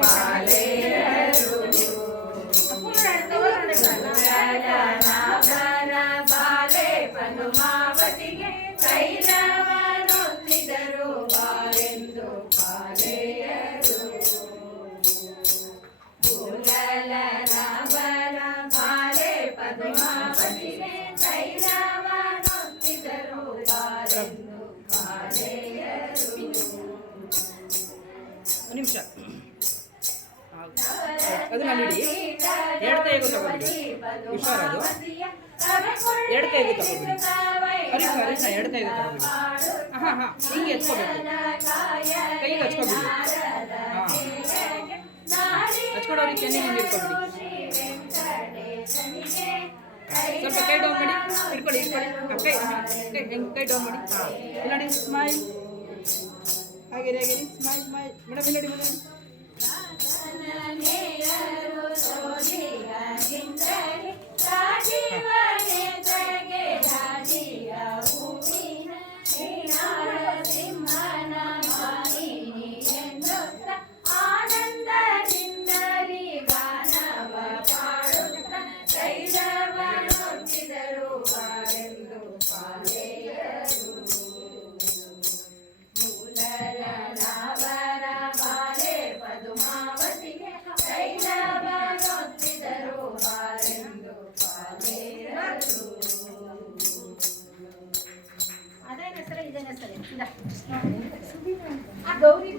ಬಾಲೆಯರು ನಾಭರ ಬಾಲೆ ಪದುಮಾವತಿಗೆ ತೈಲವನ್ನೊತ್ತಿದರು ಬಾಲೆಂದು ಬಾಲೆಯರು ಭೂಲಲ ನಾಭರ ಬಾಲೆ ಪದುಮಾವತಿಗೆ ತೈಲವನ್ನೊತ್ತಿದರು ಬಾಲೆಂದು ಬಾಲೆಯರು ನಿಮಿಷ ಅದನ್ನ ನೀಡಿ ಎರಡು ಕೈಗೂ ತಗೊಳ್ಳಿ ಹುಷಾರದು ಎರಡು ಕೈಗೂ ತಗೊಳ್ಳಿ ಹರೀಶ ಹರೀಶ ಎರಡು ಕೈಗೂ ತಗೊಳ್ಳಿ ಹಾಂ ಹಾಂ ಹಿಂಗೆ ಎತ್ಕೋಬೇಕು ಕೈಗೆ ಹಚ್ಕೊಬಿಡಿ ಹಾಂ ಹಚ್ಕೊಡೋರಿಗೆ ಕೆನ್ನೆ ಹಿಂಗೆ ಇಟ್ಕೊಬಿಡಿ ಸ್ವಲ್ಪ ಕೈ ಡೌನ್ ಮಾಡಿ ಇಟ್ಕೊಳ್ಳಿ ಕೈ ಹಾಂ ಕೈ ಡೌನ್ ಮಾಡಿ ಹಾಂ ನೋಡಿ ಸ್ಮೈಲ್ ಹಾಗೆ ಸ್ಮೈಲ್ ಸ್ಮೈಲ್ ಮೇಡಮ್ ನೋಡಿ ಮೇಡಮ್ ಗೌರಿ